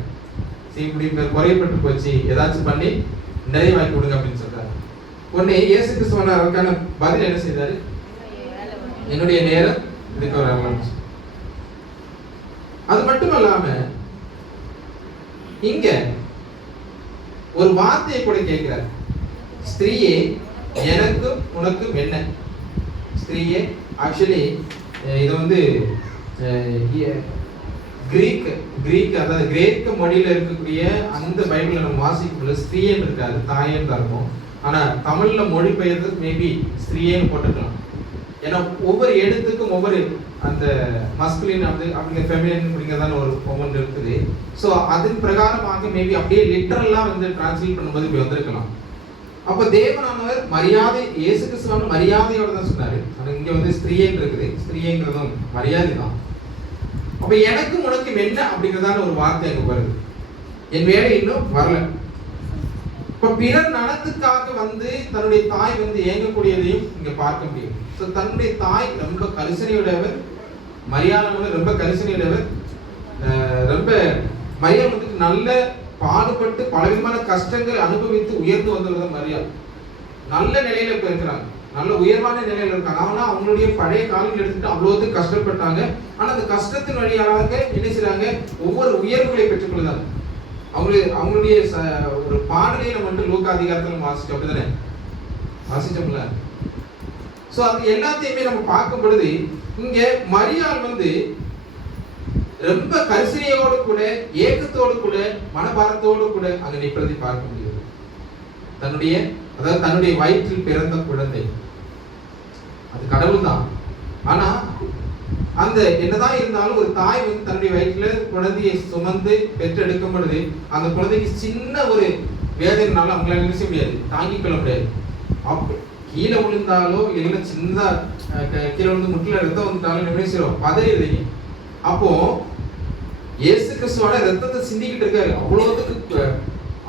சரி இப்படி குறைப்பட்டு போச்சு, ஏதாச்சும் பண்ணி நிறைவாக்கி கொடுங்க அப்படின்னு சொல்றாரு. உடனே இயேசு கிறிஸ்துவான அவருக்கான பதில் என்ன செய்தாரு? என்னுடைய நேரம் இதுக்கு ஒரு ஆரம்பிச்சு. அது மட்டும் இல்லாம இங்க ஒரு வார்த்தையை கூட கேட்கிறார். ஸ்திரீயே எனக்கும் உனக்கும் என்ன? ஸ்திரீயே ஆக்சுவலி இது வந்து கிரீக் அதாவது கிரேக்க மொழியில இருக்கக்கூடிய அந்த பைபிள்ல நம்ம வாசிக்கும்போது ஸ்திரீன்னு இருக்காது, தாயன்னு தான் இருக்கும். ஆனா தமிழ்ல மொழிபெயர்த்து மேபி ஸ்திரீன்னு போட்டுக்கலாம். ஏன்னா ஒவ்வொரு எழுத்துக்கும் ஒவ்வொரு அந்த மஸ்குலின் அப்படிங்கிற ஃபெமினின் அப்படிங்கிறதான ஒரு ஒவ்வொன்று இருக்குது. ஸோ அதன் பிரகாரமாக மேபி அப்படியே லிட்டரலா வந்து டிரான்ஸ்லேட் பண்ணும்போது இப்படி வந்திருக்கலாம். அப்போ தேவனானவர் மரியாதை, இயேசு கிறிஸ்துவான மரியாதையோட தான் சொன்னாரு. ஆனால் இங்க வந்து ஸ்திரீன்னு இருக்குது. ஸ்திரீங்கிறதும் மரியாதை தான். அப்ப எனக்கும் உனக்கும் என்ன அப்படிங்கிறதான ஒரு வார்த்தை அங்க வருது. என் வேலை இன்னும் வரல. இப்ப பிறர் நலத்துக்காக வந்து தன்னுடைய தாய் வந்து ஏங்கக்கூடியதையும் இங்க பார்க்க முடியும். தன்னுடைய தாய் ரொம்ப கரிசனையுடையவர். மரியாதை ரொம்ப கரிசனையுடையவர். ரொம்ப மரியாதை வந்துட்டு நல்ல பாடுபட்டு பலவிதமான கஷ்டங்களை அனுபவித்து உயர்ந்து வந்தவர் மரியாதை. நல்ல நிலையில இப்ப இருக்கிறாங்க, நல்ல உயர்வான நிலையில இருக்காங்க. ஆனா அவங்களுடைய பழைய காலங்கள் எடுத்துட்டு அவ்வளவு கஷ்டப்பட்டாங்க. ஆனா அந்த கஷ்டத்தின் வழியாக என்ன செய்றாங்க? ஒவ்வொரு உயர்வுகளை பெற்றுக் கொள்ளாங்க. அவங்களுடைய ஒரு பாடலையை நம்ம வந்து லூக்கா அதிகாரத்தில் வாசிச்சோம், அப்படிதானே வாசிச்சோம்ல. சோ அது எல்லாத்தையுமே நம்ம பார்க்கும் பொழுது இங்க மரியாள் வந்து ரொம்ப கரிசனையோடு கூட, ஏக்கத்தோடு கூட, மனபாரத்தோடு கூட அங்க நிற்பதை பார்க்க முடியுது. தன்னுடைய வயிற்றில் பிறந்த குழந்தை அது கடவுள் தான். ஆனா அந்த என்னதான் இருந்தாலும் ஒரு தாய் வந்து தன்னுடைய வயிற்றுல குழந்தையை சுமந்து பெற்றெடுக்கும் பொழுது அந்த குழந்தைக்கு சின்ன ஒரு வேதனைனால அவங்களால என்ன செய்ய முடியாது, தாங்கிக் கொள்ள முடியாது. அப்ப கீழே விழுந்தாலோ இல்லைன்னா சின்னதா கீழே விழுந்து முட்டில ரத்தம் வந்துட்டாலும் என்ன செய்வோம், பதறிடுறீங்க. அப்போ இயேசு கிறிஸ்துவோட ரத்தத்தை சிந்திக்கிட்டு இருக்காரு. அவ்வளவுக்கு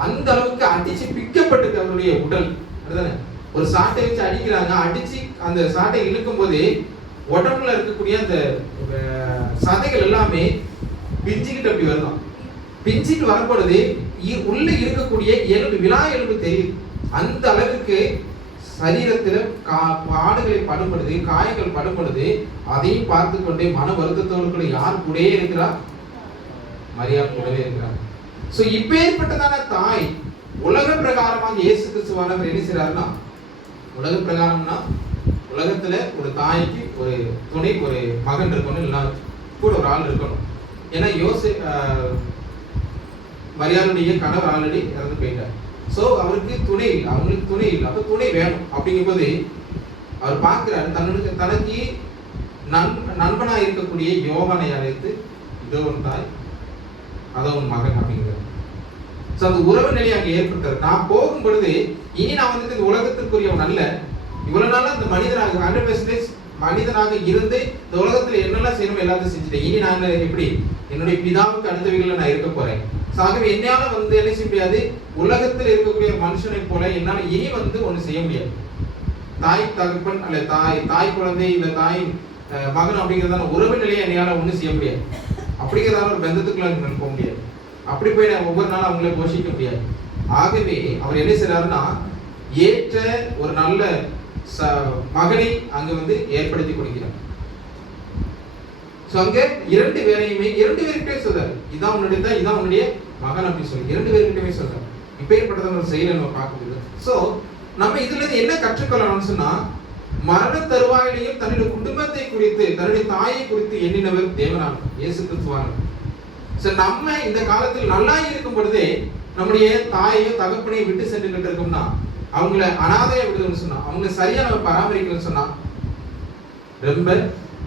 அந்த அளவுக்கு அடிச்சு பிக்கப்பட்டிருக்கு அவருடைய உடல், அதுதானே. ஒரு சாட்டை வச்சு அடிக்கிறாங்க, அடிச்சு அந்த சாட்டை இழுக்கும் போது உடம்புல இருக்கக்கூடிய அந்த சதைகள் எல்லாமே பிஞ்சிக்கிட்டு அப்படி வரலாம். பிஞ்சிட்டு வரும்பொழுது உள்ள இருக்கக்கூடிய எலும்பு, விழா எலும்பு தெரியுது. அந்த அளவுக்கு சரீரத்துல பாடுகளை படும் பொழுது, காயங்கள் படும் பொழுது அதையும் பார்த்து கொண்டே மன வருத்தத்தோடு கூட யார் கூடயே இருக்கிறா, மரியாள் கூடவே இருக்கிறார். சோ இப்பேற்பட்டதான தாய் உலக பிரகாரமாக இயேசு கிறிஸ்துவானவர் என்ன செய்றாருன்னா, உலக பிரகாரம்னா உலகத்துல ஒரு தாய்க்கு ஒரு துணை, ஒரு மகன் இருக்கணும், இல்ல கூட ஒரு ஆள் இருக்கணும். ஏன்னா மரியாளுடைய கணவர் ஆல்ரெடி இறந்து போயிட்டார். சோ அவருக்கு துணை இல்லை, அவங்களுக்கு துணை இல்லை. அப்ப துணை வேணும். அப்படிங்கும்போது அவர் பார்க்கிறாரு, தனக்கு நண்பனா இருக்கக்கூடிய யோவானை அழைத்து, இதோ ஒரு தாய், அதோ ஒரு மகன் அப்படிங்கிறார். சோ அந்த உறவு நிலையை அங்க ஏற்படுத்துறாரு. நான் போகும் பொழுது இனி நான் வந்து இந்த உலகத்திற்குரியவன் அல்ல, இவ்வளவு நாளா இந்த மனிதனாக 100% மனிதனாக இருந்து இந்த உலகத்துல என்னெல்லாம் செய்யணும் எல்லாத்தையும் செஞ்சுட்டேன். இனி நான் எப்படி என்னுடைய பிதாவுக்கு அடுத்தவைகளை நான் இருக்க போறேன். ஆகவே என்னால வந்து என்ன செய்ய முடியாது, உலகத்தில் இருக்கக்கூடிய மனுஷனை போல என்னால இனி வந்து ஒண்ணு செய்ய முடியாது. தாய் தகப்பன் அல்ல தாய் குழந்தை இல்ல தாய் மகன் அப்படிங்கிறதான உறவு நிலையை என்னால ஒண்ணு செய்ய முடியாது. அப்படிங்கிறதான ஒரு பந்தத்துக்குள்ள போக முடியாது. அப்படி போய் நான் ஒவ்வொரு நாளும் அவங்கள போஷிக்க முடியாது. ஆகவே அவர் என்ன செய்யறாருன்னா, ஏற்ற ஒரு நல்ல மகனை அங்க வந்து ஏற்படுத்தி கொடுக்கிறார். அங்க இரண்டு பேருக்கிட்டே சொல்றாரு, இதான் உன்னுடைய இதான் உன்னுடைய மகன் அப்படின்னு சொல்லி இரண்டு பேருக்கிட்டே சொல்றாரு. இப்பேற்பட்டதான ஒரு செயலை நம்ம பார்க்க முடியும். சோ நம்ம இதுல இருந்து என்ன கற்றுக்கொள்ளணும்னு சொன்னா, மரண தருவாயிலையும் தன்னுடைய குடும்பத்தை குறித்து, தன்னுடைய தாயை குறித்து எண்ணினவர் தேவனானவர் இயேசு கிறிஸ்துவானவர். நம்ம இந்த காலத்தில் நல்லா இருக்கும் பொழுதே நம்முடைய தாயையும் தகப்பனையும் விட்டு சென்றுகிட்டு இருக்கோம்னா, அவங்கள அனாதையா விடுதல்னு சொன்னா, அவங்களை சரியா நம்ம பராமரிக்கணும்னு சொன்னா ரொம்ப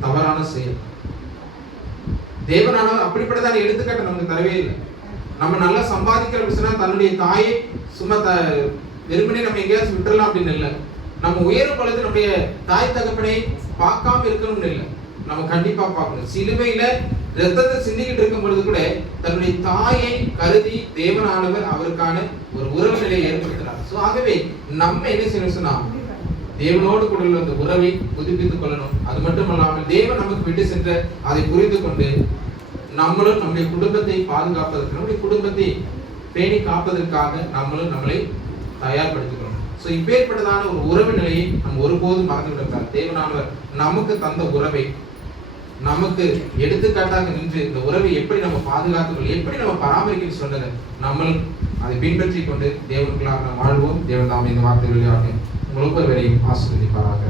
தவறான செயல். தேவனானவர் அப்படிப்பட்டதான எடுத்துக்காட்டு நமக்கு தரவே இல்லை. நம்ம நல்லா சம்பாதிக்கிறோம் சொன்னா தன்னுடைய தாயை சும்மா வெறுமனே நம்ம எங்கேயாச்சும் விட்டுறலாம் அப்படின்னு இல்லை. நம்ம உயரும் பொழுது நம்முடைய தாய் தகப்பனை பார்க்காம இருக்கணும்னு இல்லை, நம்ம கண்டிப்பா பார்க்கணும். சிலுவையில ரத்தத்தை சிந்திக்கிட்டு இருக்கும் பொழுது கூட தன்னுடைய தாயை கருதி தேவனானவர் அவருக்கான ஒரு உறவு நிலையை ஏற்படுத்தினார். சோ ஆகவே நம்ம என்ன செய்யணும் சொன்னா, தேவனோடு கூட உள்ள அந்த உறவை புதுப்பித்துக் கொள்ளணும். அது மட்டும் இல்லாமல் தேவன் நமக்கு விட்டு சென்ற அதை புரிந்து கொண்டு நம்மளும் நம்முடைய குடும்பத்தை பாதுகாப்பதற்கு, நம்முடைய குடும்பத்தை பேணி காப்பதற்காக நம்மளும் நம்மளை தயார்படுத்திக்கணும். சோ இப்பேற்பட்டதான ஒரு உறவு நிலையை நம்ம ஒருபோதும் மறந்து விடக்கூடாது. தேவனானவர் நமக்கு தந்த உறவை நமக்கு எடுத்துக்காட்டாக நின்று இந்த உறவை எப்படி நம்ம பாதுகாத்துக்கொள்ள, எப்படி நம்ம பராமரிக்க சொன்னது, நம்மளும் அதை பின்பற்றி கொண்டு தேவனுக்குள்ளாக நாம் வாழ்வோம். தேவன் தாமே இந்த வார்த்தைகளை உங்களுக்கு ஒருவரையும் ஆசீர்வதிப்பாராக.